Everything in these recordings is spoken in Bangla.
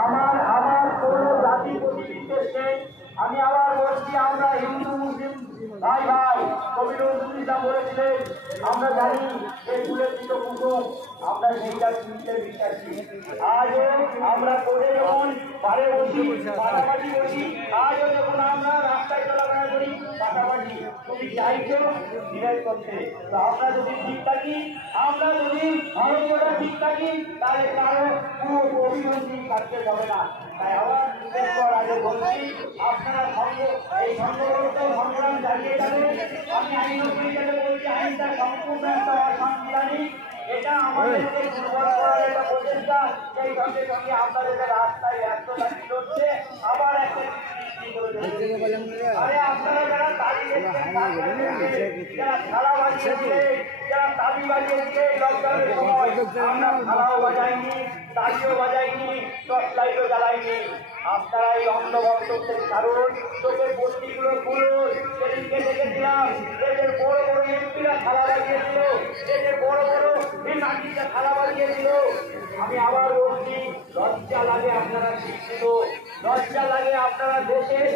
আমার আমার কোনো জাতি প্রতিনিধিত্ব নেই। আমি আবার বলছি, আমরা হিন্দু মুসলিম ভাই ভাই। কবি নজরুল ইসলাম বলেছিলেন, আমরা জানি এই ফুলের দিকে কুকুর, আমরা সেইটা শুনতে বিশ্বাসী। আজও আমরা করে যখন পারে বসি, পাশাপাশি বসি, আজও যখন আমরা রাস্তায় চলাফেরা করি পাশাপাশি। তুমি চাইছো বিরাজ করতে, তো আমরা যদি ঠিক থাকি, আমরা যদি ভারতীয়রা ঠিক থাকি, তাহলে কারো পুরো অভিনন্দী থাকতে হবে না। তাই আবার আগে বলছি, আপনারা এই সংঘবদ্ধ সংগ্রাম চালিয়ে যাবেন। আমি আইনজীবীদের বলছি, আইনটা সম্পূর্ণ একটা অসাংবিধানিক। এটা আমাদেরকে দুর্বল করার একটা প্রচেষ্টা। সেই সঙ্গে সঙ্গে আপনাদের রাস্তায় ব্যস্ততা কি হচ্ছে, আবার একটা আরে আপনারা যারা তালি যারা থালা বাজিয়েছে, যারা তালি বাজিয়েছে লকডাউনের সময়, আমরা থালাও বাজাইনি, তালিও বাজাইনি, টর্চ লাইটও জ্বালাইনি। আপনারা এই অন্ধভক্তদের কারণ চোখের বস্তিগুলো খুলুন। সেদিনকে দেখেছিলাম এদের বড় বড় এমপিরা থালা বাজিয়েছিল, এদের বড় বড় নাগরিকরা থালা বাজিয়েছিল। আমি আবার বলছি, লজ্জা লাগে আপনারা শিক্ষিত, লজ্জা লাগে আপনারা দেশের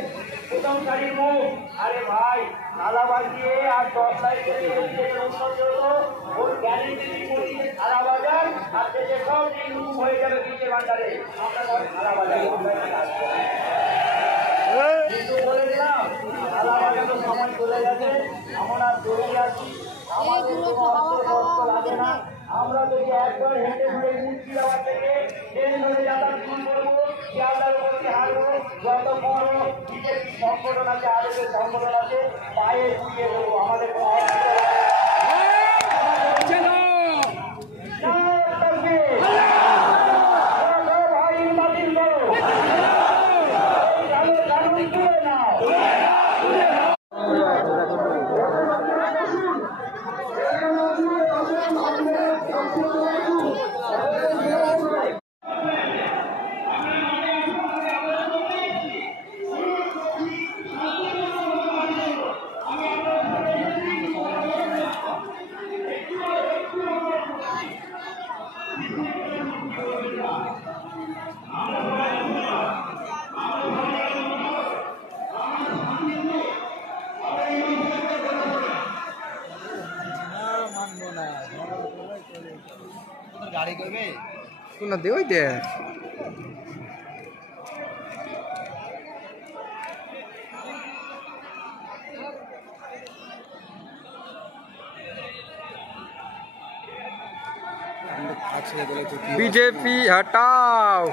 প্রথম সারির মুখ। আরে ভাই, থালা বাজিয়ে আর টর্চ লাইট উন্নতি হলো, ওর গ্যারেন্টি করিয়ে থালা বাজার আর দেশে সব ইনক্লুড হয়ে যাবে কৃষি ভান্ডারে। আপনারা থালা বাজার কিন্তু বলে দিলাম, থালা বাজানোর সময় চলে গেছে, আমরা দৌড়ে আছি, আমাদের লাগে না। আমরা যদি একবার হেঁটে ধরে মুর্শিদাবাদ থেকে ট্রেন ধরে যাতায়াত শুরু করবো, শিয়ালদার উপরে হারবো, যত বড় বিজেপি সংগঠন আছে, আরবের সংগঠন আছে, পায়ে ছুটিয়ে দেবো। আমাদের কোনো গাড়ি করবে শোনা দে ওই দে बीजेपी हटाओ।